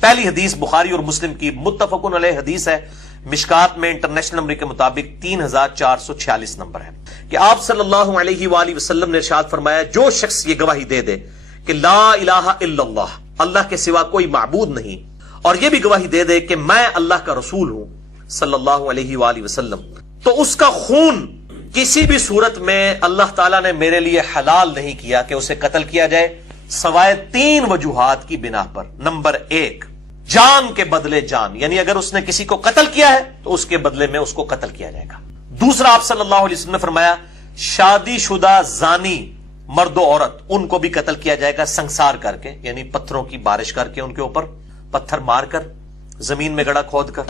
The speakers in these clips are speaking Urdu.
پہلی حدیث بخاری اور مسلم کی متفقن علیہ حدیث ہے، مشکات میں انٹرنیشنل نمبر کے مطابق 3446 نمبر ہے، کہ آپ صلی اللہ علیہ وآلہ وسلم نے ارشاد فرمایا جو شخص یہ گواہی دے دے کہ لا الہ الا اللہ، اللہ کے سوا کوئی معبود نہیں، اور یہ بھی گواہی دے دے کہ میں اللہ کا رسول ہوں صلی اللہ علیہ وآلہ وسلم، تو اس کا خون کسی بھی صورت میں اللہ تعالیٰ نے میرے لیے حلال نہیں کیا کہ اسے قتل کیا جائے، سوائے 3 وجوہات کی بنا پر۔ نمبر 1، جان کے بدلے جان، یعنی اگر اس نے کسی کو قتل کیا ہے تو اس کے بدلے میں اس کو قتل کیا جائے گا۔ دوسرا، آپ صلی اللہ علیہ وسلم نے فرمایا شادی شدہ زانی مرد و عورت ان کو بھی قتل کیا جائے گا سنسار کر کے، یعنی پتھروں کی بارش کر کے، ان کے اوپر پتھر مار کر، زمین میں گڑھا کھود کر۔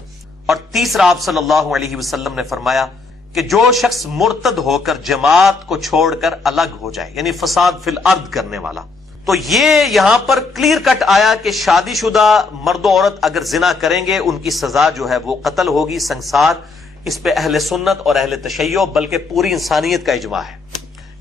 اور تیسرا، آپ صلی اللہ علیہ وسلم نے فرمایا کہ جو شخص مرتد ہو کر جماعت کو چھوڑ کر الگ ہو جائے، یعنی فساد فی الارض کرنے والا۔ تو یہ یہاں پر کلیئر کٹ آیا کہ شادی شدہ مرد و عورت اگر زنا کریں گے ان کی سزا جو ہے وہ قتل ہوگی، سنسار۔ اس پہ اہل سنت اور اہل تشیع بلکہ پوری انسانیت کا اجماع ہے۔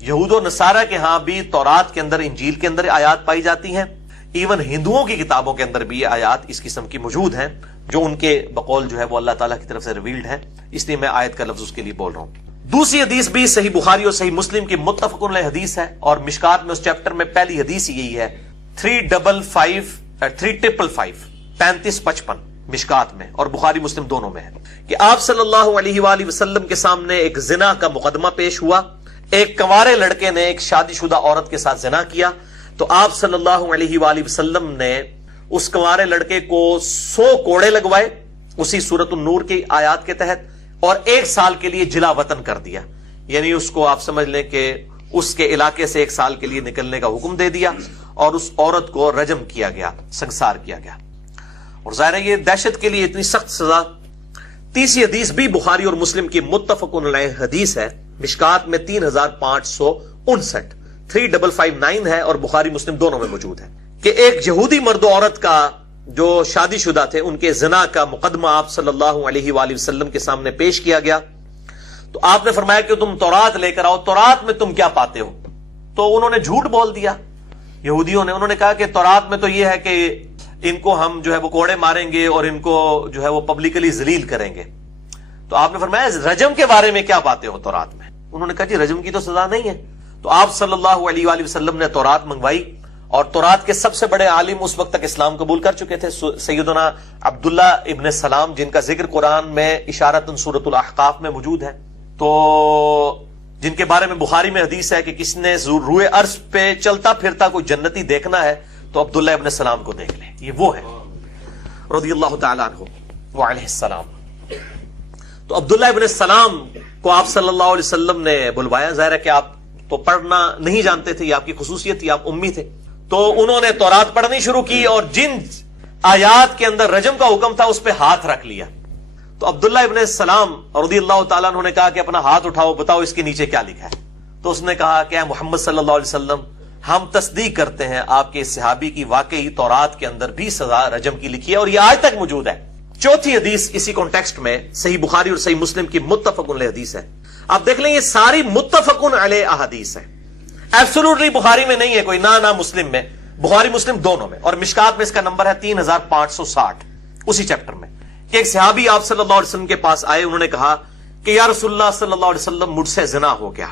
یہود و نصارہ کے ہاں بھی تورات کے اندر، انجیل کے اندر آیات پائی جاتی ہیں، ایون ہندوؤں کی کتابوں کے اندر بھی یہ آیات اس قسم کی موجود ہیں جو ان کے بقول جو ہے وہ اللہ تعالیٰ کی طرف سے ریویلڈ ہے، اس لیے میں آیت کا لفظ اس کے لیے بول رہا ہوں۔ دوسری حدیث بھی صحیح بخاری اور صحیح مسلم کی متفقن علیہ حدیث ہے، اور مشکات میں اس چیپٹر میں پہلی حدیث یہی ہے 3555 مشکات میں، اور بخاری مسلم دونوں میں ہے، کہ آپ صلی اللہ علیہ وآلہ وسلم کے سامنے ایک زنا کا مقدمہ پیش ہوا۔ ایک کنوارے لڑکے نے ایک شادی شدہ عورت کے ساتھ زنا کیا، تو آپ صلی اللہ علیہ وآلہ وسلم نے اس کنوارے لڑکے کو 100 کوڑے لگوائے اسی سورۃ النور کی آیات کے تحت، اور 1 سال کے لیے جلا وطن کر دیا، یعنی اس کو آپ سمجھ لیں کہ اس کے علاقے سے 1 سال کے لیے نکلنے کا حکم دے دیا، اور اس عورت کو رجم کیا گیا، سنسار کیا گیا۔ اور ظاہر ہے یہ دہشت کے لیے اتنی سخت سزا۔ تیسری حدیث بھی بخاری اور مسلم کی متفقن علیہ حدیث ہے، مشکات میں 3559 3559 ہے، اور بخاری مسلم دونوں میں موجود ہے، کہ ایک یہودی مرد و عورت کا جو شادی شدہ تھے ان کے زنا کا مقدمہ آپ صلی اللہ علیہ وآلہ وسلم کے سامنے پیش کیا گیا۔ تو آپ نے فرمایا کہ تم تورات لے کر آؤ، تورات میں تم کیا پاتے ہو؟ تو انہوں نے جھوٹ بول دیا یہودیوں نے، انہوں نے کہا کہ تورات میں تو یہ ہے کہ ان کو ہم جو ہے وہ کوڑے ماریں گے اور ان کو جو ہے وہ پبلکلی ذلیل کریں گے۔ تو آپ نے فرمایا رجم کے بارے میں کیا پاتے ہو تورات میں؟ انہوں نے کہا جی رجم کی تو سزا نہیں ہے۔ تو آپ صلی اللہ علیہ وآلہ وسلم نے تورات منگوائی، اور تورات کے سب سے بڑے عالم اس وقت تک اسلام قبول کر چکے تھے، سیدنا عبداللہ ابن سلام، جن کا ذکر قرآن میں اشارتاً سورۃ الاحقاف میں موجود ہے، تو جن کے بارے میں بخاری میں حدیث ہے کہ کس نے روئے عرش پہ چلتا پھرتا کوئی جنتی دیکھنا ہے تو عبداللہ ابن سلام کو دیکھ لے، یہ وہ ہے رضی اللہ تعالیٰ عنہ وعلیہ السلام۔ تو عبداللہ ابن سلام کو آپ صلی اللہ علیہ وسلم نے بلوایا، ظاہر ہے کہ آپ تو پڑھنا نہیں جانتے تھے، یہ آپ کی خصوصیت تھی، آپ امی تھے، تو انہوں نے تورات پڑھنی شروع کی، اور جن آیات کے اندر رجم کا حکم تھا اس پہ ہاتھ رکھ لیا۔ تو عبداللہ ابن السلام رضی اللہ تعالیٰ عنہ نے کہا کہ اپنا ہاتھ اٹھاؤ، بتاؤ اس کے نیچے کیا لکھا ہے۔ تو اس نے کہا کہ اے محمد صلی اللہ علیہ وسلم، ہم تصدیق کرتے ہیں آپ کے صحابی کی، واقعی تورات کے اندر بھی سزا رجم کی لکھی ہے، اور یہ آج تک موجود ہے۔ چوتھی حدیث اسی کانٹیکسٹ میں صحیح بخاری اور صحیح مسلم کی متفقن علیہ حدیث ہے۔ آپ دیکھ لیں یہ ساری متفقن علیہ احادیث ہے، ایبسولوٹلی بخاری میں نہیں ہے کوئی، نہ مسلم میں، بخاری مسلم دونوں میں، اور مشکات میں اس کا نمبر ہے 3560 اسی چیپٹر میں، کہ ایک صحابی آپ صلی اللہ علیہ وسلم کے پاس آئے، انہوں نے کہا کہ یا رسول اللہ صلی اللہ علیہ وسلم مجھ سے زنا ہو گیا۔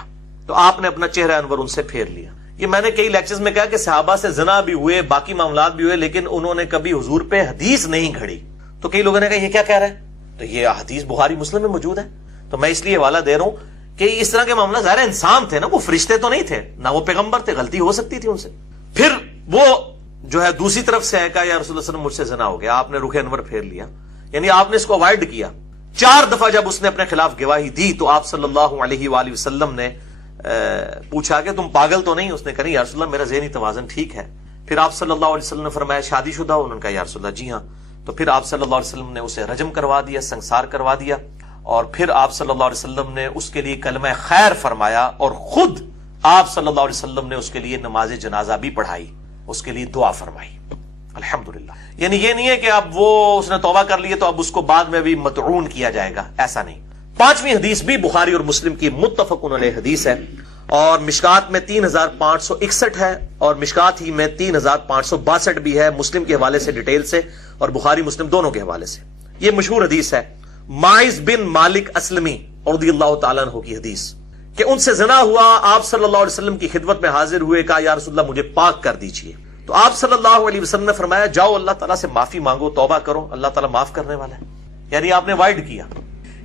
تو آپ نے اپنا چہرہ انور ان سے پھیر لیا۔ یہ میں نے کئی لیکچرز میں کہا کہ صحابہ سے زنا بھی ہوئے، باقی معاملات بھی ہوئے، لیکن انہوں نے کبھی حضور پہ حدیث نہیں گھڑی۔ تو کئی لوگوں نے کہا یہ کیا کہہ رہا ہے؟ تو یہ حدیث بخاری مسلم میں موجود ہے۔ تو میں اس لیے حوالہ دے رہا ہوں کہ اس طرح کے معاملہ ظاہر انسان تھے نا، وہ فرشتے تو نہیں تھے، نہ وہ پیغمبر تھے، غلطی ہو سکتی تھی ان سے۔ پھر وہ جو ہے دوسری طرف سے ہے، کہا یا رسول اللہ صلی اللہ علیہ وسلم مجھ سے زنا ہو گیا، آپ نے رخ انور پھیر لیا، یعنی آپ نے اس کو اوائڈ کیا۔ 4 دفعہ جب اس نے اپنے خلاف گواہی دی تو آپ صلی اللہ علیہ وآلہ وسلم نے پوچھا کہ تم پاگل تو نہیں؟ اس نے کہا یا رسول اللہ میرا ذہنی توازن ٹھیک ہے۔ پھر آپ صلی اللہ علیہ وسلم نے فرمایا شادی شدہ ہو؟ انہوں نے کہا یا رسول اللہ جی ہاں۔ تو پھر آپ صلی اللہ علیہ وسلم نے اسے رجم کروا دیا، سنسار کروا دیا، اور پھر آپ صلی اللہ علیہ وسلم نے اس کے لیے کلمہ خیر فرمایا، اور خود آپ صلی اللہ علیہ وسلم نے اس کے لیے نماز جنازہ بھی پڑھائی، اس کے لیے دعا فرمائی، الحمدللہ۔ یعنی یہ نہیں ہے کہ اب وہ اس نے توبہ کر لی تو اب اس کو بعد میں بھی مطعون کیا جائے گا، ایسا نہیں۔ 5ویں حدیث بھی بخاری اور مسلم کی متفقن علیہ حدیث ہے، اور مشکات میں 3561 ہے، اور مشکات ہی میں 3562 بھی ہے، مسلم کے حوالے سے ڈیٹیل سے اور بخاری مسلم دونوں کے حوالے سے۔ یہ مشہور حدیث ہے، ماعز بن مالک اسلمی رضی اللہ تعالیٰ عنہ کی حدیث کہ ان سے زنا ہوا، آپ صلی اللہ علیہ وسلم کی خدمت میں حاضر ہوئے، کہا یا رسول اللہ مجھے پاک کر دیجئے۔ تو آپ صلی اللہ علیہ وسلم نے فرمایا جاؤ اللہ تعالیٰ سے معافی مانگو، توبہ کرو، اللہ تعالیٰ معاف کرنے والا ہے۔ یعنی آپ نے وائڈ کیا۔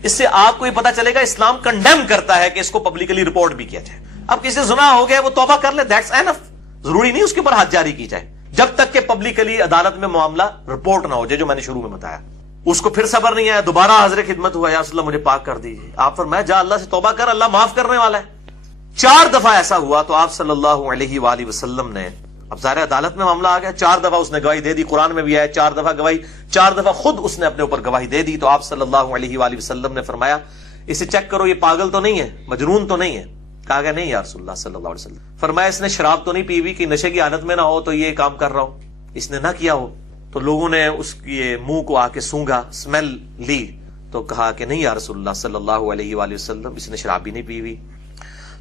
اس سے آپ کو یہ پتا چلے گا اسلام کنڈیم کرتا ہے کہ اس کو پبلکلی رپورٹ بھی کیا جائے۔ اب کسی سے زنا ہو گیا وہ توبہ کر لے، دیٹس اینف، ضروری نہیں اس کے اوپر حد جاری کی جائے جب تک کہ پبلکلی عدالت میں معاملہ رپورٹ نہ ہو جائے، جو میں نے شروع میں بتایا۔ اس کو پھر صبر نہیں آیا، دوبارہ حاضر خدمت ہوا، یا رسول اللہ مجھے پاک کر دیجیے۔ آپ فرمایا جا اللہ سے توبہ کر، اللہ معاف کرنے والا ہے۔ 4 دفعہ ایسا ہوا تو آپ صلی اللہ علیہ وآلہ وسلم نے، اب ظاہر عدالت میں معاملہ آ گیا، 4 دفعہ اس نے گواہی دے دی، قرآن میں بھی آیا 4 دفعہ گواہی، 4 دفعہ خود اس نے اپنے اوپر گواہی دے دی۔ تو آپ صلی اللہ علیہ وآلہ وسلم نے فرمایا اسے چیک کرو، یہ پاگل تو نہیں ہے، مجنون تو نہیں ہے؟ کہا کہ نہیں یا رسول اللہ صلی اللہ علیہ وسلم۔ فرمایا اس نے شراب تو نہیں پی ہوئی کہ نشے کی حالت میں نہ ہو تو یہ کام کر رہا ہو، اس نے نہ کیا ہو؟ تو لوگوں نے اس کے منہ کو آ کے سونگا، اسمیل لی، تو کہا کہ نہیں یا رسول اللہ صلی اللہ علیہ وآلہ وسلم، اس نے شراب بھی نہیں پی ہوئی۔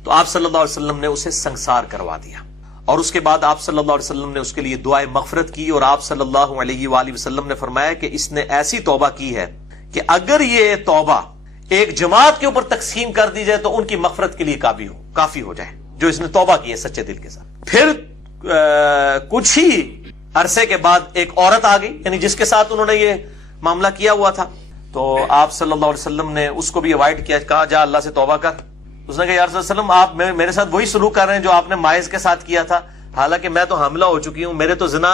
تو آپ صلی اللہ علیہ وسلم نے اسے سنگسار کروا دیا، اور اس کے بعد آپ صلی اللہ علیہ وسلم نے اس کے لیے دعائے مغفرت کی، اور آپ صلی اللہ علیہ وآلہ وسلم نے فرمایا کہ اس نے ایسی توبہ کی ہے کہ اگر یہ توبہ ایک جماعت کے اوپر تقسیم کر دی جائے تو ان کی مغفرت کے لیے کافی ہو جائے، جو اس نے توبہ کی ہے سچے دل کے ساتھ۔ پھر کچھ ہی عرصے کے بعد ایک عورت آ گئی، یعنی جس کے ساتھ انہوں نے یہ معاملہ کیا ہوا تھا، تو آپ صلی اللہ علیہ وسلم نے اس کو بھی اوائڈ کیا، کہا جا اللہ سے توبہ کر۔ اس نے کہا یا رسول اللہ صلی اللہ علیہ وسلم آپ میرے ساتھ وہی سلوک کر رہے ہیں جو آپ نے ماعز کے ساتھ کیا تھا، حالانکہ میں تو حاملہ ہو چکی ہوں، میرے تو زنا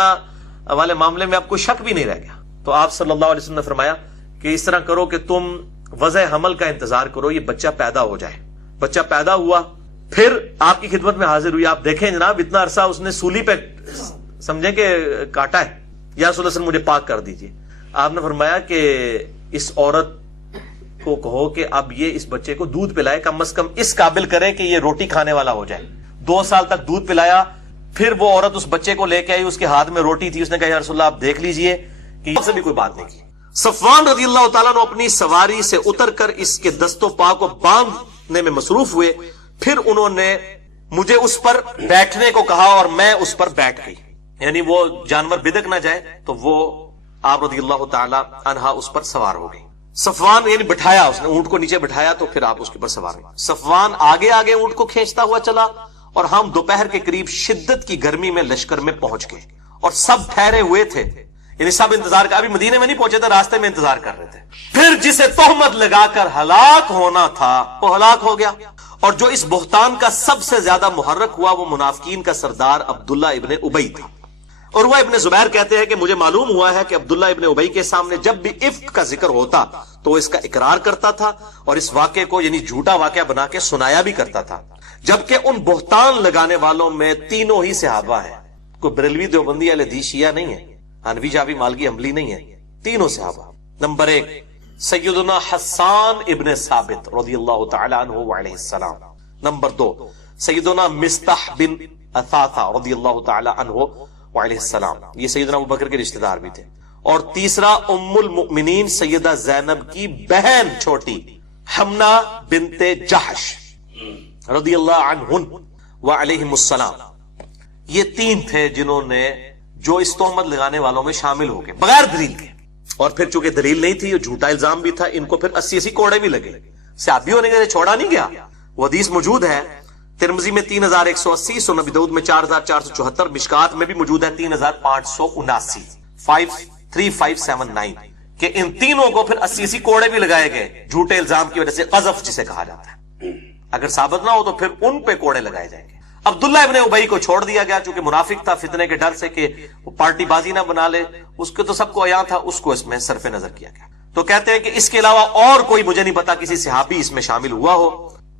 والے معاملے میں اب کوئی شک بھی نہیں رہ گیا۔ تو آپ صلی اللہ علیہ وسلم نے فرمایا کہ اس طرح کرو کہ تم وضع حمل کا انتظار کرو، یہ بچہ پیدا ہو جائے۔ بچہ پیدا ہوا، پھر آپ کی خدمت میں حاضر ہوئی۔ آپ دیکھیں جناب اتنا عرصہ اس نے سولی پہ سمجھیں کہ کاٹا ہے، یا رسول اللہ صلی اللہ علیہ وسلم مجھے پاک کر دیجیے۔ آپ نے فرمایا کہ اس عورت کو کہو کہ اب یہ اس بچے کو دودھ پلائے، کم از کم اس قابل کرے کہ یہ روٹی کھانے والا ہو جائے۔ 2 سال تک دودھ پلایا، پھر وہ عورت اس بچے کو لے کے آئی، اس کے ہاتھ میں روٹی تھی، اس نے کہا یا رسول اللہ آپ دیکھ لیجئے کہ سے بھی کوئی بات نہیں کی۔ صفوان رضی اللہ تعالیٰ نے اپنی سواری سے اتر کر اس کے دست و پا کو باندھنے میں مصروف ہوئے، پھر انہوں نے مجھے اس پر بیٹھنے کو کہا اور میں اس پر بیٹھ گئی، یعنی وہ جانور بدک نہ جائے، تو وہ آپ رضی اللہ تعالیٰ عنہا اس پر سوار ہو گئی۔ صفوان یعنی بٹھایا، اس نے اونٹ کو نیچے بٹھایا تو پھر آپ اس کے پر سوار ہوئے۔ صفوان آگے آگے اونٹ کو کھینچتا ہوا چلا، اور ہم دوپہر کے قریب شدت کی گرمی میں لشکر میں پہنچ گئے، اور سب ٹھہرے ہوئے تھے، یعنی سب انتظار کر، ابھی مدینے میں نہیں پہنچے تھے، راستے میں انتظار کر رہے تھے۔ پھر جسے تہمت لگا کر ہلاک ہونا تھا وہ ہلاک ہو گیا، اور جو اس بہتان کا سب سے زیادہ محرک ہوا وہ منافقین کا سردار عبداللہ ابن ابی تھا۔ اور وہ ابن زبیر کہتے ہیں کہ مجھے معلوم ہوا ہے کہ عبداللہ ابن ابی کے سامنے جب بھی افک کا ذکر ہوتا تو وہ اس کا اقرار کرتا تھا، اور اس واقعے کو یعنی جھوٹا واقعہ بنا کے سنایا بھی کرتا تھا، جبکہ ان بہتان لگانے والوں میں تینوں ہی صحابہ ہیں، کوئی بریلوی دیوبندی اہل حدیث شیعہ نہیں ہے، حنفی شافعی مالکی حنبلی نہیں ہے، تینوں صحابہ۔ نمبر 1 سیدنا حسان ابن ثابت رضی اللہ تعالی عنہ وعلیہ السلام۔ نمبر 2 سیدنا مستح بن اثاثہ رضی اللہ تعالی عنہ وعلیہ السلام، یہ سیدنا ابوبکر کے رشتہ دار بھی تھے۔ اور تیسرا ام المؤمنین سیدہ زینب کی بہن چھوٹی حمنہ بنت جحش رضی اللہ عنہن وعلیہم السلام۔ یہ 3 تھے جنہوں نے جو اس تہمت لگانے والوں میں شامل ہو گئے بغیر دلیل کے، اور پھر چونکہ دلیل نہیں تھی، جھوٹا الزام بھی تھا، ان کو پھر 80 کوڑے بھی لگے، صحابی ہونے کے چھوڑا نہیں گیا۔ وہ حدیث موجود ہے ترمذی میں 3180، سنن ابی داؤد میں 4474، مشکات میں بھی موجود ہے 3579 53579، کہ ان تینوں کو پھر 80 کوڑے بھی لگائے گئے جھوٹے الزام کی وجہ سے، قذف جسے کہا جاتا ہے۔ اگر ثابت نہ ہو تو پھر ان پہ کوڑے لگائے جائیں گے۔ عبداللہ ابن ابی کو چھوڑ دیا گیا چونکہ منافق تھا، فتنے کے ڈر سے کہ وہ پارٹی بازی نہ بنا لے، اس کے تو سب کو عیاں تھا، اس کو اس میں صرف نظر کیا گیا۔ تو کہتے ہیں کہ اس کے علاوہ اور کوئی مجھے نہیں پتا کسی صحابی اس میں شامل ہوا ہو،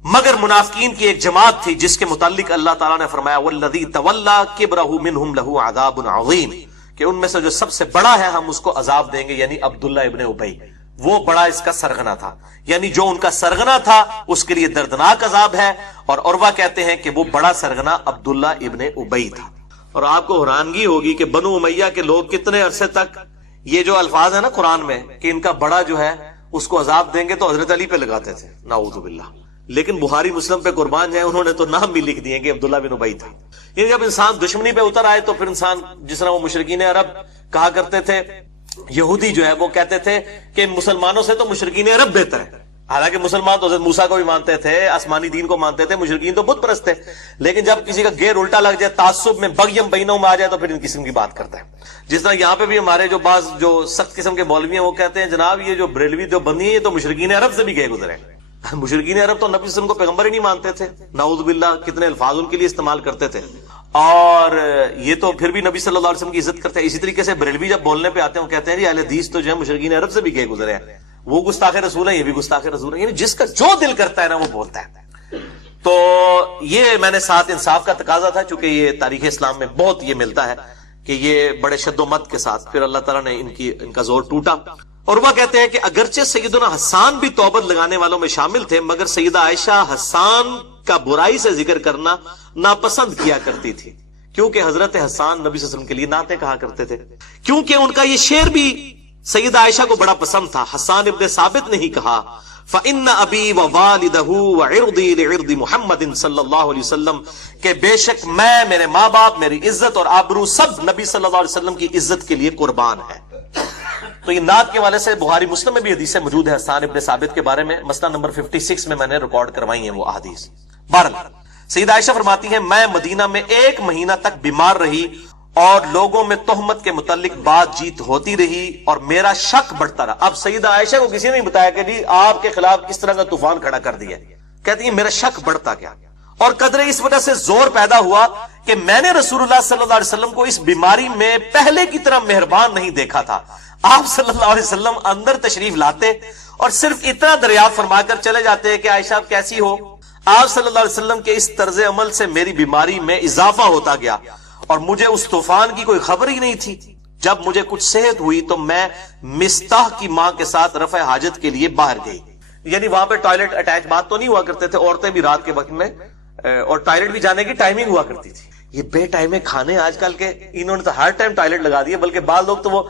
مگر منافقین کی ایک جماعت تھی جس کے متعلق اللہ تعالیٰ نے فرمایا والذی تولی کبرہ منہم لہ عذاب عظیم، کہ ان میں سے جو سب سے بڑا ہے ہم اس کو عذاب دیں گے، یعنی عبداللہ ابن ابی، وہ بڑا اس کا سرغنہ تھا، یعنی جو ان کا سرغنہ تھا اس کے لیے دردناک عذاب ہے۔ اور عروہ کہتے ہیں کہ وہ بڑا سرغنہ عبداللہ ابن ابی تھا۔ اور آپ کو حیرانگی ہوگی کہ بنو امیہ کے لوگ کتنے عرصے تک یہ جو الفاظ ہیں نا قرآن میں کہ ان کا بڑا جو ہے اس کو عذاب دیں گے تو حضرت علی پہ لگاتے تھے، نعوذ باللہ۔ لیکن بخاری مسلم پہ قربان جائیں انہوں نے تو نام بھی لکھ دیے کہ عبداللہ بن ابی تھا. یعنی جب انسان دشمنی پہ اتر آئے تو پھر انسان جس طرح وہ مشرکین عرب کہا کرتے تھے، یہودی جو ہے وہ کہتے تھے کہ مسلمانوں سے تو مشرکین عرب بہتر ہے. حالانکہ مسلمان تو حضرت موسیٰ کو بھی مانتے تھے، آسمانی دین کو مانتے تھے، مشرکین تو بت پرست تھے. لیکن جب کسی کا گیر الٹا لگ جائے، تعصب میں بغیم بینوں میں آ جائے تو پھر ان قسم کی بات کرتا ہے. جس طرح یہاں پہ بھی ہمارے جو بعض جو سخت قسم کے مولوی ہیں وہ کہتے ہیں جناب یہ جو بریلوی جو بندی ہیں یہ تو مشرکین عرب سے بھی گئے گزرے. مشرکین عرب تو نبی صلی اللہ علیہ وسلم کو پیغمبر ہی نہیں مانتے تھے، نعوذ باللہ کتنے الفاظ ان کے لیے استعمال کرتے تھے، اور یہ تو پھر بھی نبی صلی اللہ علیہ وسلم کی عزت کرتے ہیں. اسی طریقے سے بریلوی جب بولنے پہ آتے ہیں وہ کہتے ہیں اہل حدیث تو جو ہے مشرکین عرب سے بھی گئے گزرے ہیں، وہ گستاخ رسول ہے، یہ بھی گستاخ رسول ہے. یعنی جس کا جو دل کرتا ہے نا وہ بولتا ہے. تو یہ میں نے ساتھ انصاف کا تقاضا تھا، چونکہ یہ تاریخ اسلام میں بہت یہ ملتا ہے کہ یہ بڑے شد و مت کے ساتھ پھر اللہ تعالیٰ نے ان کا زور ٹوٹا. اور وہ کہتے ہیں کہ اگرچہ سیدنا حسان بھی توبت لگانے والوں میں شامل تھے، مگر سیدہ عائشہ حسان کا برائی سے ذکر کرنا ناپسند کیا کرتی تھی، کیونکہ حضرت حسان نبی صلی اللہ علیہ وسلم کے لیے نعتیں کہا کرتے تھے. کیونکہ ان کا یہ شعر بھی سیدہ عائشہ کو بڑا پسند تھا. حسان ابن ثابت نے ہی کہا فَإِنَّ أَبِي وَوَالِدَهُ وَعِرْضِي لِعِرْضِ مُحَمَّدٍ صلی اللہ علیہ وسلم، کہ بے شک میں، میرے ماں باپ، میری عزت اور آبرو سب نبی صلی اللہ علیہ وسلم کی عزت کے لیے قربان ہے. تو یہ نعت کے والے سے بخاری مسلم میں بھی حدیثیں موجود ہے حسان ابن ثابت کے بارے میں، مسئلہ نمبر 56 میں نے ریکارڈ کروائی ہیں وہ احادیث. بہرحال سیدہ عائشہ فرماتی ہیں میں مدینہ میں 1 مہینہ تک بیمار رہی اور لوگوں میں تہمت کے متعلق بات چیت ہوتی رہی اور میرا شک بڑھتا رہا. اب سیدہ عائشہ کو کسی نے نہیں بتایا کہ جی آپ کے خلاف کس طرح کا طوفان کھڑا کر دیا. کہتی ہیں میرا شک بڑھتا گیا اور قدرے اس وجہ سے زور پیدا ہوا کہ میں نے رسول اللہ صلی اللہ علیہ وسلم کو اس بیماری میں پہلے کی طرح مہربان نہیں دیکھا تھا. آپ صلی اللہ علیہ وسلم اندر تشریف لاتے اور صرف اتنا دریافت فرما کر چلے جاتے کہ عائشہ آپ کیسی ہو. آپ صلی اللہ علیہ وسلم کے اس طرز عمل سے میری بیماری میں اضافہ ہوتا گیا اور مجھے اس طوفان کی کوئی خبر ہی نہیں تھی. جب مجھے کچھ صحت ہوئی تو میں مستح کی ماں کے ساتھ رفع حاجت کے لیے باہر گئی. یعنی وہاں پہ ٹوائلٹ اٹیچ بات تو نہیں ہوا کرتے تھے، عورتیں بھی رات کے وقت میں اور ٹوائلٹ بھی جانے کی ٹائمنگ ہوا کرتی تھی. یہ بے ٹائمے کھانے آج کل کے انہوں نے تو ہر ٹائم ٹوائلٹ لگا دیا، بلکہ بعض لوگ تو وہ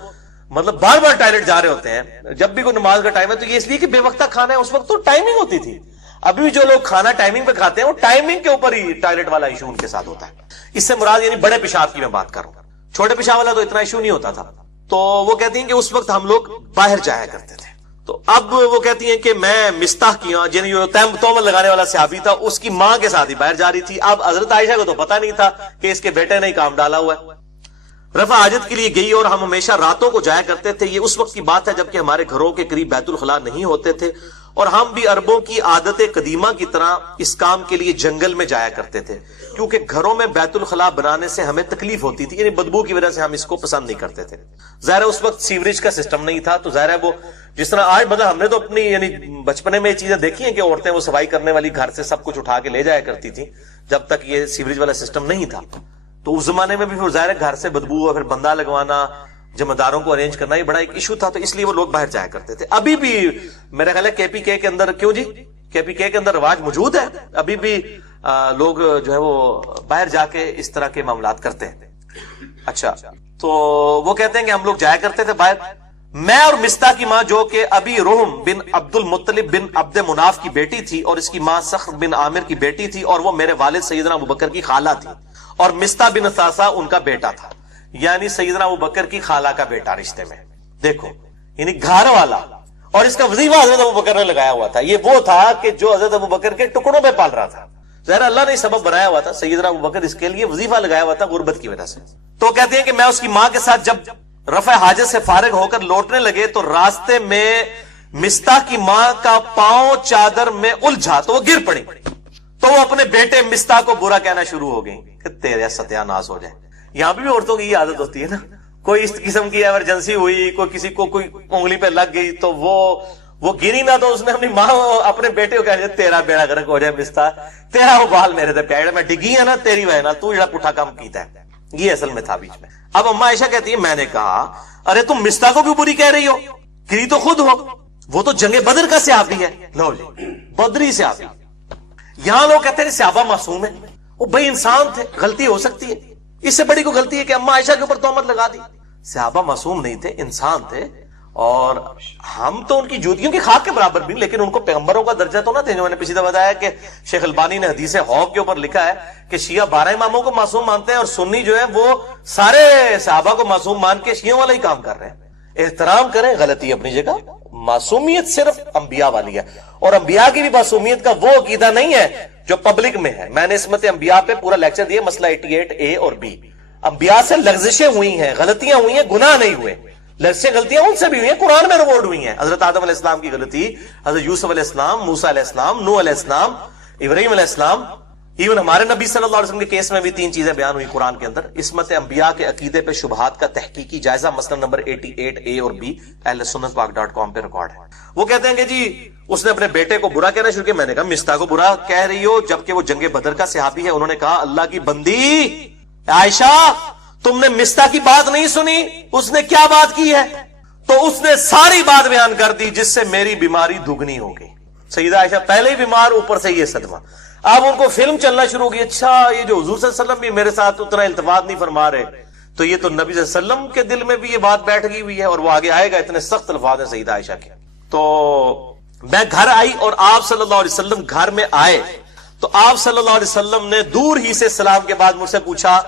مطلب بار بار ٹوائلٹ جا رہے ہوتے ہیں جب بھی کوئی نماز کا ٹائم ہے. تو یہ اس لیے کہ بے وقتہ کھانا ہے، اس وقت تو ٹائمنگ ہوتی تھی. ابھی بھی جو لوگ کھانا ٹائمنگ پہ کھاتے ہیں وہ ٹائمنگ کے اوپر ہی ٹوائلٹ والا ایشو ان کے ساتھ ہوتا ہے. اس سے مراد یعنی بڑے پیشاب کی میں بات کر رہا ہوں، چھوٹے پیشاب والا تو اتنا ایشو نہیں ہوتا تھا. تو وہ کہتی ہیں کہ اس وقت ہم لوگ باہر جایا کرتے تھے. تو اب وہ کہتی ہیں کہ میں مستح کی یعنی جو تہمت لگانے والا صحابی تھا اس کی ماں کے ساتھ ہی باہر جا رہی تھی. اب حضرت عائشہ کو تو پتا نہیں تھا کہ اس کے بیٹے نے ہی کام ڈالا ہوا ہے. رفع حاجت کے لیے گئی اور ہم ہمیشہ راتوں کو جایا کرتے تھے. یہ اس وقت کی بات ہے جبکہ ہمارے گھروں کے قریب بیت الخلاء نہیں ہوتے تھے اور ہم بھی عربوں کی عادت قدیمہ کی طرح اس کام کے لیے جنگل میں جایا کرتے تھے، کیونکہ گھروں میں بیت الخلاء بنانے سے ہمیں تکلیف ہوتی تھی، یعنی بدبو کی وجہ سے ہم اس کو پسند نہیں کرتے تھے. ظاہر ہے اس وقت سیوریج کا سسٹم نہیں تھا، تو ظاہر ہے وہ جس طرح آج مطلب ہم نے تو اپنی یعنی بچپنے میں یہ چیزیں دیکھی ہیں کہ عورتیں وہ صفائی کرنے والی گھر سے سب کچھ اٹھا کے لے جایا کرتی تھی جب تک یہ سیوریج والا سسٹم نہیں تھا. تو اس زمانے میں بھی پھر ظاہر ہے گھر سے بدبو اور پھر بندہ لگوانا، جمع داروں کو ارینج کرنا یہ بڑا ایک ایشو تھا، تو اس لیے وہ لوگ باہر جایا کرتے تھے. ابھی بھی میرا خیال ہے کے پی کے اندر، کیوں جی کے پی کے اندر رواج موجود ہے، ابھی بھی لوگ جو ہے وہ باہر جا کے اس طرح کے معاملات کرتے ہیں. اچھا، تو وہ کہتے ہیں کہ ہم لوگ جایا کرتے تھے باہر. میں اور مستح کی ماں جو کہ ابھی روم بن عبد المطلب بن عبد مناف کی بیٹی تھی اور اس کی ماں سخر بن عامر کی بیٹی تھی اور وہ میرے والد سیدنا ابوبکر کی خالہ تھی، اور مستح بن ثاثہ ان کا بیٹا تھا، یعنی سیدنا ابوبکر کی خالہ کا بیٹا رشتے میں. دیکھو یعنی گھر والا، اور اس کا وظیفہ حضرت ابوبکر نے لگایا ہوا تھا. یہ وہ تھا کہ جو حضرت ابوبکر کے ٹکڑوں پہ پال رہا تھا. ظاہر اللہ نے سبب بنایا ہوا تھا، سیدنا ابوبکر اس کے لیے وظیفہ لگایا ہوا تھا غربت کی وجہ سے. تو کہتے ہیں کہ میں اس کی ماں کے ساتھ جب رفع حاجت سے فارغ ہو کر لوٹنے لگے تو راستے میں مستح کی ماں کا پاؤں چادر میں الجھا تو وہ گر پڑی، تو وہ اپنے بیٹے مستح کو برا کہنا شروع ہو گئی کہ تیرے ستیہ ناس ہو جائے. یہاں بھی عورتوں کی یہ عادت ہوتی ہے نا، کوئی اس قسم کی ایمرجنسی ہوئی، کوئی کسی کو کوئی انگلی پہ لگ گئی تو وہ گری نہ تو اس نے اپنی ماں اپنے بیٹے کو کہا تیرا بیڑا گرک ہو جائے مستح، تیرا وہ بال میرے تے پیڑ میں ڈگی ہے نا تیری وجہ تو جڑا پٹھا کام کیتا ہے. یہ اصل میں تھا بیچ میں. اب اما عائشہ کہتی ہے میں نے کہا ارے تم مستح کو کیوں بری کہہ رہی ہو، گری تو خود ہو، وہ تو جنگ بدر کا صحابی ہے. لو جی بدری صحابی. یہاں لوگ کہتے ہیں صحابہ معصوم ہیں، وہ بھائی انسان تھے، غلطی ہو سکتی ہے. اس سے بڑی کو غلطی ہے کہ اما عائشہ کے اوپر تہمت لگا دی. صحابہ معصوم نہیں تھے، انسان تھے، اور ہم تو ان کی جوتیوں کی خاک کے برابر بھی، لیکن ان کو پیغمبروں کا درجہ تو نہ تھے. جو میں نے پچھلی دفعہ بتایا کہ شیخ البانی نے حدیث حوض کے اوپر لکھا ہے کہ شیعہ 12 اماموں کو معصوم مانتے ہیں اور سنی جو ہے وہ سارے صحابہ کو معصوم مان کے شیعوں والا ہی کام کر رہے ہیں. احترام کریں، غلطی اپنی جگہ. معصومیت صرف انبیاء والی ہے، اور انبیاء کی بھی معصومیت کا وہ عقیدہ نہیں ہے جو پبلک میں ہے. میں نے عصمت انبیاء پہ پورا لیکچر دیا، مسئلہ 88A اور B. انبیاء سے لغزشیں ہوئی ہیں، غلطیاں ہوئی ہیں، گناہ نہیں ہوئے. لغزشیں غلطیاں ان سے بھی ہوئی ہیں، قرآن میں ریکارڈ ہوئی ہیں. حضرت آدم علیہ السلام کی غلطی، حضرت یوسف علیہ السلام، موسیٰ علیہ السلام، نوح علیہ السلام، ابراہیم علیہ السلام، ایون ہمارے نبی صلی اللہ علیہ وسلم کے کیس میں بھی 3 چیزیں بیان ہوئی قرآن کے اندر. عصمت انبیاء کے عقیدے پہ شبہات کا تحقیقی جائزہ مسئلہ نمبر 88A اور B ahlsunnatpaq.com پہ ریکارڈ ہے. وہ کہتے ہیں کہ جی اس نے اپنے بیٹے کو برا کہنا شروع کیا. میں نے کہا مستہ کو برا کہہ رہی ہو جبکہ وہ جنگ بدر کا صحابی ہے. انہوں نے کہا اللہ کی بندی عائشہ تم نے مستہ کی بات نہیں سنی، اس نے کیا بات کی ہے؟ تو اس نے ساری بات بیان کر دی جس سے میری بیماری دگنی ہو گئی. سیدہ عائشہ پہلے ہی بیمار، اوپر سے یہ صدمہ. اب ان کو فلم چلنا شروع ہو گئی، اچھا یہ جو حضور صلی اللہ علیہ وسلم بھی میرے ساتھ اتنا التفات نہیں فرما رہے، تو یہ تو نبی صلی اللہ علیہ وسلم کے دل میں بھی یہ بات بیٹھ گئی ہوئی ہے، اور وہ آگے آئے گا. اتنے سخت الفاظ ہیں سیدہ عائشہ کے. تو میں گھر آئی اور آپ صلی اللہ علیہ وسلم گھر میں آئے تو آپ صلی اللہ علیہ وسلم نے دور ہی سے سلام کے بعد مجھ سے پوچھا.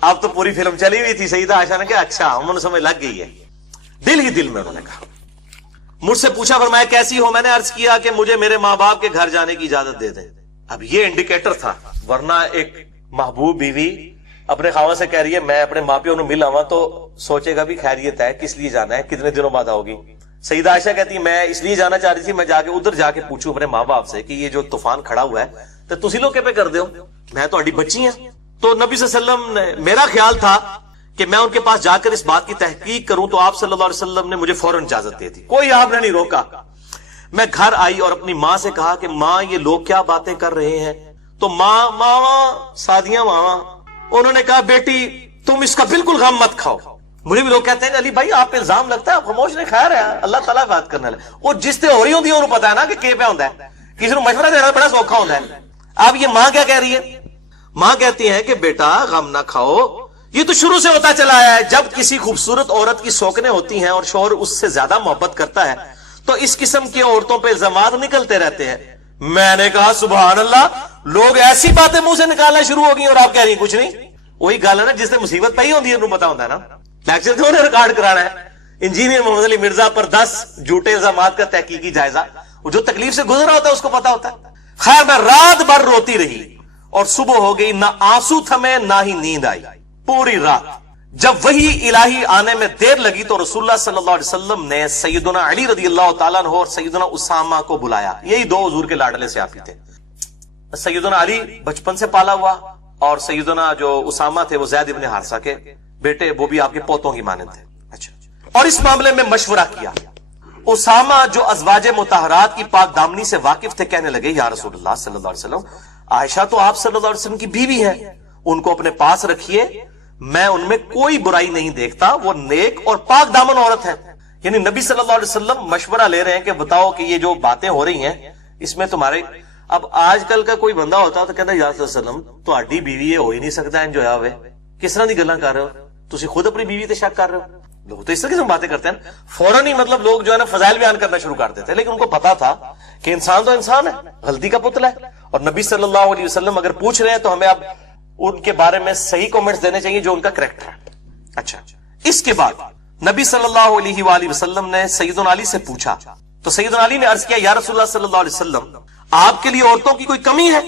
اب تو پوری فلم چلی ہوئی تھی. سیدہ عائشہ نے کہا اچھا، انہوں نے سمجھ لگ گئی ہے. دل ہی دل میں انہوں نے کہا. مجھ سے پوچھا فرمایا کیسی ہو؟ میں نے عرض کیا کہ مجھے میرے ماں باپ کے گھر جانے کی اجازت دے دیں. اب یہ انڈیکیٹر تھا، ورنہ ایک محبوب بیوی اپنے خاوند سے کہہ رہی ہے میں اپنے ماں پیوں نے مل آواں تو سوچے گا بھی خیریت ہے، کس لیے جانا ہے، کتنے دنوں بعد آؤ گی. سیدہ عائشہ کہتی ہے میں اس لیے جانا چاہ رہی تھی، میں جا کے ادھر جا کے پوچھوں اپنے ماں باپ سے کہ یہ جو طوفان کھڑا ہوا ہے تو تسی لوگ پہ کر دیو، میں تو اڈی بچی ہیں. تو نبی صلی اللہ علیہ وسلم نے، میرا خیال تھا کہ میں ان کے پاس جا کر اس بات کی تحقیق کروں، تو آپ صلی اللہ علیہ وسلم نے مجھے فوراً اجازت دے دی، کوئی آپ نے نہیں روکا. میں گھر آئی اور اپنی ماں سے کہا کہ ماں یہ لوگ کیا باتیں کر رہے ہیں. تو ماں سادیاں ماں انہوں نے کہا بیٹی تم اس کا بالکل غم مت کھاؤ. مجھے بھی لوگ کہتے ہیں علی بھائی آپ پہ الزام لگتا ہے، آپ خاموش نہیں، خیر ہے اللہ تعالیٰ بات کرنے لگے. وہ جس سے ہو رہی ہوتی ہے انہوں پتا ہے نا کہ پہ ہوتا ہے، کسی کو مشورہ دینا بڑا سوکھا ہوتا ہے. اب یہ ماں کیا کہہ رہی ہے؟ ماں کہتی ہے کہ بیٹا غم نہ کھاؤ، یہ تو شروع سے ہوتا چلا آیا ہے. جب کسی خوبصورت عورت کی سوکنیں ہوتی ہیں اور شوہر اس سے زیادہ محبت کرتا ہے تو اس قسم کی عورتوں پہ الزامات نکلتے رہتے ہیں. میں نے کہا سبحان اللہ، لوگ ایسی باتیں منہ سے نکالنا شروع ہو گئی اور آپ کہہ رہی ہیں کچھ نہیں. وہی گل ہے نا، جس سے مصیبت پئی ہوتی ہے انہوں پتا ہوتا ہے نا. لیکچر تو انہیں ریکارڈ کرانا ہے. انجینئر محمد علی مرزا پر 10 جھوٹے الزامات کا تحقیقی جائزہ، وہ جو تکلیف سے گزرا ہوتا ہے اس کو پتا ہوتا ہے. خیر میں رات بھر روتی رہی اور صبح ہو گئی، نہ آنسو تھمے نہ ہی نیند آئی پوری رات. جب وہی الہی آنے میں دیر لگی تو رسول اللہ صلی اللہ علیہ وسلم نے سیدنا علی رضی اللہ تعالیٰ عنہ اور سیدنا اسامہ کو بلایا. یہی 2 حضور کے لاڈلے صحابی تھے. سیدنا علی بچپن سے پالا ہوا اور سیدنا جو اسامہ تھے وہ زید ابن حارثہ کے بیٹے، وہ بھی آپ کے پوتوں کی مانند تھے. اچھا، اور اس معاملے میں مشورہ کیا. اسامہ جو ازواج مطہرات کی پاک دامنی سے واقف تھے کہنے لگے یا رسول اللہ صلی اللہ علیہ وسلم، عائشہ تو آپ صلی اللہ علیہ وسلم کی بیوی ہے، ان کو اپنے پاس رکھیے، میں ان میں کوئی برائی نہیں دیکھتا، وہ نیک اور پاک دامن عورت ہے. یعنی نبی صلی اللہ علیہ وسلم مشورہ لے رہے ہیں کہ بتاؤ کہ یہ جو باتیں ہو رہی ہیں اس میں تمہارے. اب آج کل کا کوئی بندہ ہوتا تو کہتا ہے یا رسول اللہ علیہ وسلم تہاڈی بیوی یہ ہو ہی نہیں سکتا ان جو ہے ہوئے، کس طرح دی گلاں کر رہے ہو، تسی خود اپنی بیوی تے شک کر رہے ہو. لوگ تو اس طرح کی باتیں کرتے ہیں فوراً ہی، مطلب لوگ جو ہے نا فضائل بیان کرنا شروع کر دیتے ہیں. لیکن ان کو پتا تھا کہ انسان تو انسان ہے، غلطی کا پتلا ہے، اور نبی صلی اللہ علیہ وسلم اگر پوچھ رہے ہیں تو ہمیں اب ان کے بارے میں صحیح کامنٹس دینے چاہیے جو ان کا کریکٹر ہے. اچھا، اس کے بعد نبی صلی اللہ علیہ وآلہ وسلم نے سیدنا علی سے پوچھا تو سیدنا علی نے عرض کیا یا رسول اللہ صلی اللہ علیہ وسلم آپ کے لیے عورتوں کی کوئی کمی ہے؟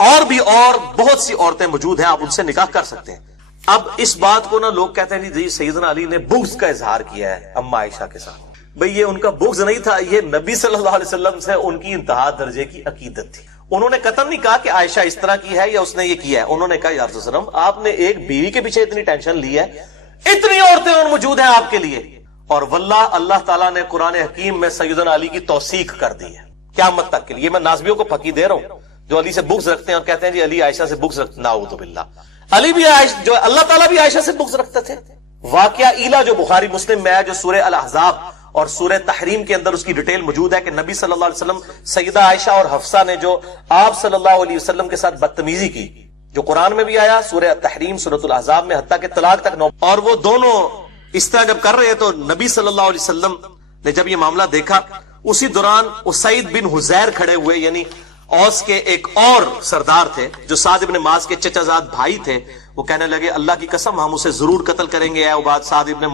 اور بھی اور بہت سی عورتیں موجود ہیں، آپ ان سے نکاح کر سکتے ہیں. اب اس بات کو نا لوگ کہتے ہیں جی سیدنا علی نے بغض کا اظہار کیا ہے اما عائشہ کے ساتھ. بھئی یہ ان کا بغض نہیں تھا، یہ نبی صلی اللہ علیہ وسلم سے ان کی انتہا درجے کی عقیدت تھی. انہوں نے قطعاً نہیں کہا کہ عائشہ اس طرح کی ہے یا اس نے یہ کیا ہے. انہوں نے کہا یا رسول اللہ علیہ وسلم آپ نے ایک بیوی کے پیچھے اتنی ٹینشن لی ہے، اتنی عورتیں اور موجود ہیں آپ کے لیے. اور واللہ اللہ تعالیٰ نے قرآن حکیم میں سیدنا علی کی توثیق کر دی ہے قیامت تک کے لیے. میں نازبیوں کو پھکی دے رہا ہوں جو علی سے بغض رکھتے ہیں اور کہتے ہیں جی علی عائشہ سے بغض رکھتے، نعوذ باللہ. علی بھی جو اللہ تعالیٰ بھی عائشہ سے بغض رکھتے تھے. واقعہ ایلا جو بخاری مسلم میں ہے، جو سورہ الاحزاب اور سورہ تحریم کے اندر اس کی ڈیٹیل موجود ہے کہ نبی صلی اللہ علیہ وسلم سیدہ عائشہ اور حفصہ نے جو آپ صلی اللہ علیہ وسلم کے ساتھ بدتمیزی کی، جو قرآن میں بھی آیا سورہ تحریم سورۃ الاحزاب میں، حتیٰ کہ طلاق تک اور وہ دونوں اس طرح جب کر رہے تو نبی صلی اللہ علیہ وسلم نے جب یہ معاملہ دیکھا، اسی دوران اسید بن حزیر کھڑے ہوئے، یعنی اوس کے ایک اور سردار تھے جو سعد بن معاذ کے چچا زاد بھائی تھے، وہ کہنے لگے اللہ کی قسم ہم اسے ضرور قتل کریں گے، اے سعد بن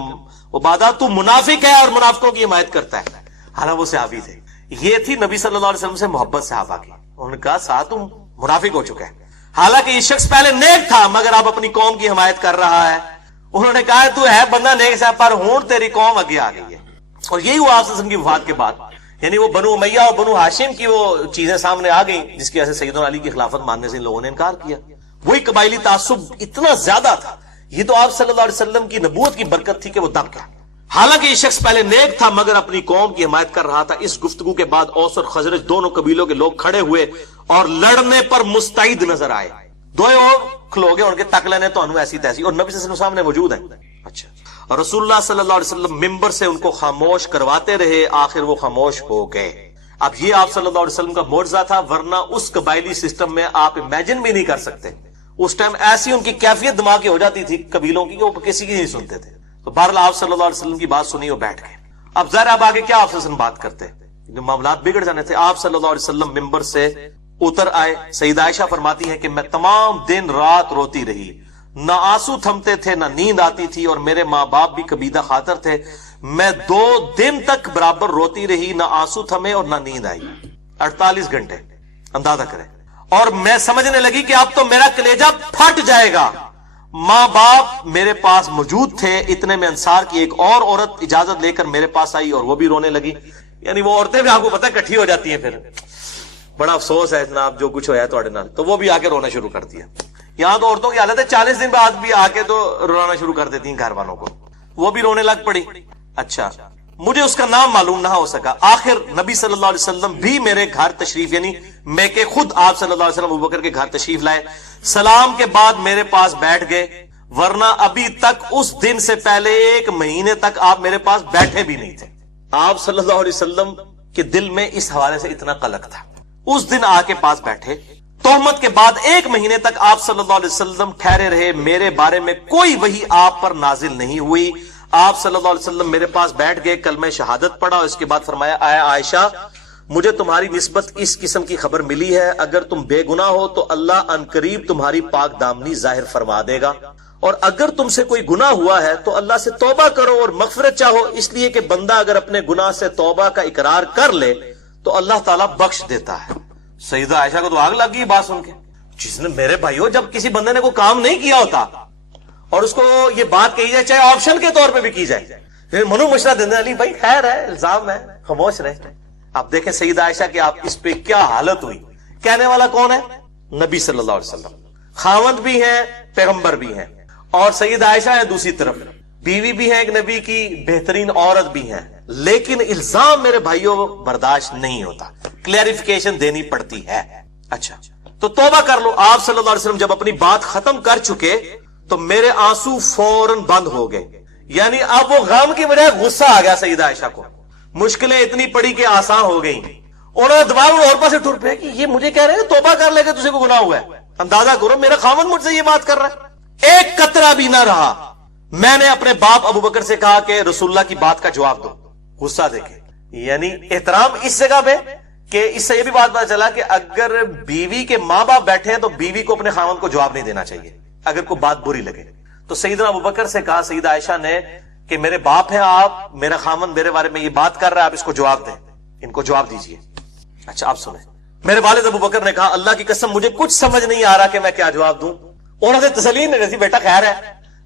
عبادہ تو منافق ہے اور منافقوں کی حمایت کرتا ہے۔ حالانکہ وہ صحابی تھے، یہ تھی نبی صلی اللہ علیہ وسلم سے محبت صحابہ کی۔ انہوں نے کہا سعد تم منافق ہو چکا ہے، حالانکہ یہ شخص پہلے نیک تھا مگر اب اپنی قوم کی حمایت کر رہا ہے۔ انہوں نے کہا تو ہے بندہ نیک سے، پر ہون تیری قوم آگے آ گئی ہے۔ اور یہی ہوا آپ صلی اللہ علیہ وسلم کی وفات کے بعد، یعنی وہ بنو امیہ اور بنو ہاشم کی وہ چیزیں سامنے آ گئیں جس کی وجہ سے سیدنا علی کی خلافت ماننے سے ان لوگوں نے انکار کیا۔ وہی قبائلی تعصب اتنا زیادہ تھا، یہ تو آپ صلی اللہ علیہ وسلم کی نبوت کی برکت تھی کہ وہ دب گیا۔ حالانکہ یہ شخص پہلے نیک تھا مگر اپنی قوم کی حمایت کر رہا تھا۔ اس گفتگو کے بعد اوس اور خزرج دونوں قبیلوں کے لوگ کھڑے ہوئے اور لڑنے پر مستعد نظر آئے۔ دو اور کھلو گے ان کے تک لینے تو انو ایسی تیسی، اور نبی صلی اللہ علیہ وسلم سامنے موجود ہیں۔ اچھا، اور رسول اللہ صلی اللہ علیہ وسلم ممبر سے ان کو خاموش کرواتے رہے، آخر وہ خاموش ہو گئے۔ اب یہ آپ صلی اللہ علیہ وسلم کا معجزہ تھا، ورنہ اس قبائلی سسٹم میں آپ امیجن بھی نہیں کر سکتے۔ اس ٹائم ایسی ان کی کیفیت دماغ کی ہو جاتی تھی قبیلوں کی کہ وہ کسی کی نہیں سنتے تھے۔ تو بہرحال آپ صلی اللہ علیہ وسلم کی بات سنی اور بیٹھ گئے۔ اب ظاہر اب آگے کیا آپ سے بات کرتے، معاملات بگڑ جانے تھے۔ آپ صلی اللہ علیہ وسلم ممبر سے اتر آئے۔ سیدہ عائشہ فرماتی ہے کہ میں تمام دن رات روتی رہی، نہ آنسو تھمتے تھے نہ نیند آتی تھی، اور میرے ماں باپ بھی کبیدہ خاطر تھے۔ میں 2 دن تک برابر روتی رہی، نہ آنسو تھمے اور نہ نیند آئی۔ 48 گھنٹے اندازہ کریں۔ اور میں سمجھنے لگی کہ اب تو میرا کلیجہ پھٹ جائے گا۔ ماں باپ میرے پاس موجود تھے، اتنے میں انصار کی ایک اور عورت اجازت لے کر میرے پاس آئی اور وہ بھی رونے لگی۔ یعنی وہ عورتیں بھی آپ کو پتہ اکٹھی ہو جاتی ہیں، پھر بڑا افسوس ہے جناب جو کچھ ہوا ہے تھوڑے نال، تو وہ بھی آ کے رونا شروع کر دیا۔ یہاں تو عورتوں کی حالت ہے 40 دن بعد بھی آ کے تو رونا شروع کر دیتی ہیں گھر والوں کو، وہ بھی رونے لگ پڑی۔ اچھا، مجھے اس کا نام معلوم نہ ہو سکا۔ آخر نبی صلی اللہ علیہ وسلم بھی میرے گھر تشریف، یعنی میں کہ خود آپ صلی اللہ علیہ وسلم ابوبکر کے گھر تشریف لائے، سلام کے بعد میرے پاس بیٹھ گئے، ورنہ ابھی تک اس دن سے پہلے 1 مہینے تک آپ میرے پاس بیٹھے بھی نہیں تھے۔ آپ صلی اللہ علیہ وسلم کے دل میں اس حوالے سے اتنا قلق تھا، اس دن آ کے پاس بیٹھے۔ تہمت کے بعد 1 مہینے تک آپ صلی اللہ علیہ وسلم ٹھہرے رہے، میرے بارے میں کوئی وحی آپ پر نازل نہیں ہوئی۔ آپ صلی اللہ علیہ وسلم میرے پاس بیٹھ گئے، کلمہ شہادت پڑھا، اور اس کے بعد فرمایا اے عائشہ، مجھے تمہاری نسبت اس قسم کی خبر ملی ہے، اگر تم بے گناہ ہو تو اللہ عنقریب تمہاری پاک دامنی ظاہر فرما دے گا، اور اگر تم سے کوئی گناہ ہوا ہے تو اللہ سے توبہ کرو اور مغفرت چاہو، اس لیے کہ بندہ اگر اپنے گناہ سے توبہ کا اقرار کر لے تو اللہ تعالیٰ بخش دیتا ہے۔ سیدہ عائشہ کو تو آگ لگ گئی بات سن کے، جس نے میرے بھائیو جب کسی بندے نے کوئی کام نہیں کیا ہوتا اور اس کو یہ بات کہی جائے، چاہے آپشن کے طور پہ بھی کی جائے، پھر منو مشورہ دینے علی بھائی خیر ہے، الزام ہے، خاموش رہے۔ اب دیکھیں سیدہ عائشہ کہ آپ اس پہ کیا حالت ہوئی۔ کہنے والا کون ہے؟ نبی صلی اللہ علیہ وسلم، خاوند بھی ہیں پیغمبر بھی ہیں، اور سیدہ عائشہ ہے دوسری طرف، بیوی بھی ہے ایک نبی کی بہترین عورت بھی ہیں، لیکن الزام میرے بھائیوں برداشت نہیں ہوتا، کلیریفیکیشن دینی پڑتی ہے۔ اچھا تو توبہ کر لو۔ آپ صلی اللہ علیہ وسلم جب اپنی بات ختم کر چکے تو میرے آنسو فوراً بند ہو گئے، یعنی اب وہ غم کی بجائے غصہ آ گیا سیدہ عائشہ کو، مشکلیں اتنی پڑی کہ آسان ہو گئیں۔ انہوں نے دباؤ اور پاس سے ٹر پے کہ یہ مجھے کہہ رہے ہیں توبہ کر لے کہ تجھے کو گناہ ہوا ہے، اندازہ کرو میرا خاوند مجھ سے یہ بات کر رہا ہے۔ ایک قطرہ بھی نہ رہا۔ میں نے اپنے باپ ابوبکر سے کہا کہ رسول اللہ کی بات کا جواب دو۔ غصہ دیکھیں، یعنی احترام اس جگہ پہ کہ اس سے یہ بھی بات پتا چلا کہ اگر بیوی کے ماں باپ بیٹھے ہیں تو بیوی کو اپنے خاوند کو جواب نہیں دینا چاہیے اگر کوئی بات بری لگے۔ تو سیدنا ابوبکر سے کہا سیدہ عائشہ نے کہ میرے باپ ہیں آپ، میرا خاوند میرے بارے میں یہ بات کر رہا ہے، آپ اس کو جواب دیں، ان کو جواب دیجئے۔ اچھا آپ سنیں، میرے والد ابوبکر نے کہا اللہ کی قسم مجھے کچھ سمجھ نہیں آ رہا کہ میں کیا جواب دوں۔ انہوں نے تسلی نہیں دی، بیٹا خیر ہے،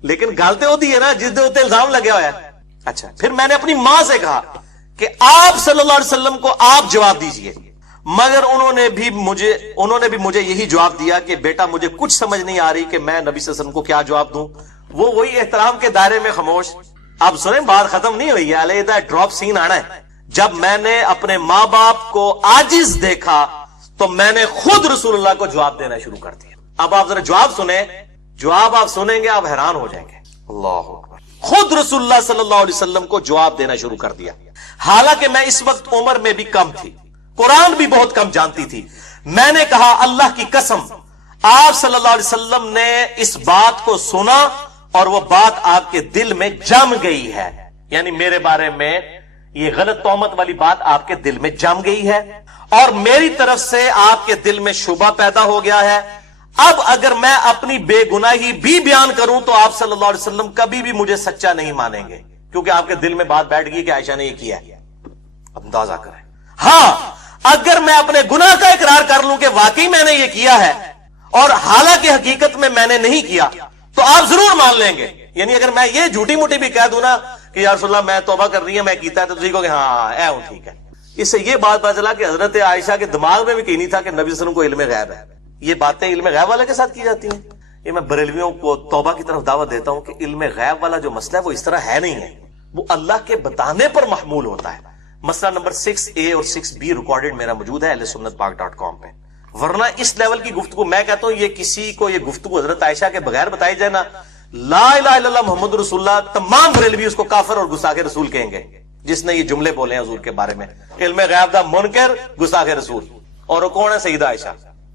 لیکن گالتے ہوتی ہے نا جس دے ہوتے الزام لگے ہوا ہے۔ اچھا پھر میں نے اپنی ماں سے کہا کہ آپ صلی اللہ علیہ وسلم کو آپ جواب دیجئے، مگر انہوں نے بھی مجھے یہی جواب دیا کہ بیٹا مجھے کچھ سمجھ نہیں آ رہی کہ میں نبی صلی اللہ علیہ وسلم کو کیا جواب دوں۔ وہ وہی احترام کے دائرے میں خاموش۔ اب سنیں بات ختم نہیں ہوئی ہے، علیحدہ ڈراپ سین آنا ہے۔ جب میں نے اپنے ماں باپ کو عاجز دیکھا تو میں نے خود رسول اللہ کو جواب دینا شروع کر دیا۔ اب آپ ذرا جواب سنیں، جواب آپ سنیں گے آپ حیران ہو جائیں گے۔ اللہ اکبر، خود رسول اللہ صلی اللہ علیہ وسلم کو جواب دینا شروع کر دیا، حالانکہ میں اس وقت عمر میں بھی کم تھی، قرآن بھی بہت کم جانتی تھی۔ میں نے کہا اللہ کی قسم آپ صلی اللہ علیہ وسلم نے اس بات کو سنا اور وہ بات آپ کے دل میں جم گئی ہے، یعنی میرے بارے میں یہ غلط تہمت والی بات آپ کے دل میں جم گئی ہے اور میری طرف سے آپ کے دل میں شبہ پیدا ہو گیا ہے، اب اگر میں اپنی بے گناہی بھی بیان کروں تو آپ صلی اللہ علیہ وسلم کبھی بھی مجھے سچا نہیں مانیں گے، کیونکہ آپ کے دل میں بات بیٹھ گئی کہ عائشہ نے یہ کیا ہے۔ اندازہ کریں، ہاں اگر میں اپنے گناہ کا اقرار کر لوں کہ واقعی میں نے یہ کیا ہے اور حالانکہ حقیقت میں نے نہیں کیا تو آپ ضرور مان لیں گے۔ یعنی اگر میں یہ جھوٹی موٹی بھی کہہ دوں نا کہ یا رسول اللہ میں توبہ کر رہی ہے، میں کیتا ہے، تو تجھے کہو کہ ہاں اے ہوں ٹھیک ہے۔ اس سے یہ بات پتہ چلا کہ حضرت عائشہ کے دماغ میں بھی کہیں نہیں تھا کہ نبی صلی اللہ علیہ وسلم کو علم غیب ہے۔ یہ باتیں علم غیب والے کے ساتھ کی جاتی ہیں۔ یہ میں بریلویوں کو توبہ کی طرف دعوت دیتا ہوں کہ علم غیب والا جو مسئلہ ہے وہ اس طرح ہے نہیں ہے، وہ اللہ کے بتانے پر محمول ہوتا ہے۔ مسئلہ نمبر 6A اور 6B ریکارڈڈ میرا موجود ہے ahlsunnatpak.com پہ، ورنہ اس لیول کی گفتگو میں کہتا ہوں یہ کسی کو یہ گفتگو حضرت عائشہ کے بغیر بتائی جائے نا، لا الہ الا اللہ محمد رسول اللہ، تمام بریلوی اس کو کافر اور گستاخ رسول کہیں گے جس نے یہ جملے بولے ہیں حضور کے بارے میں، علم غیب دا منکر گستاخ رسول، اور وہ کون ہے؟ سیدہ عائشہ۔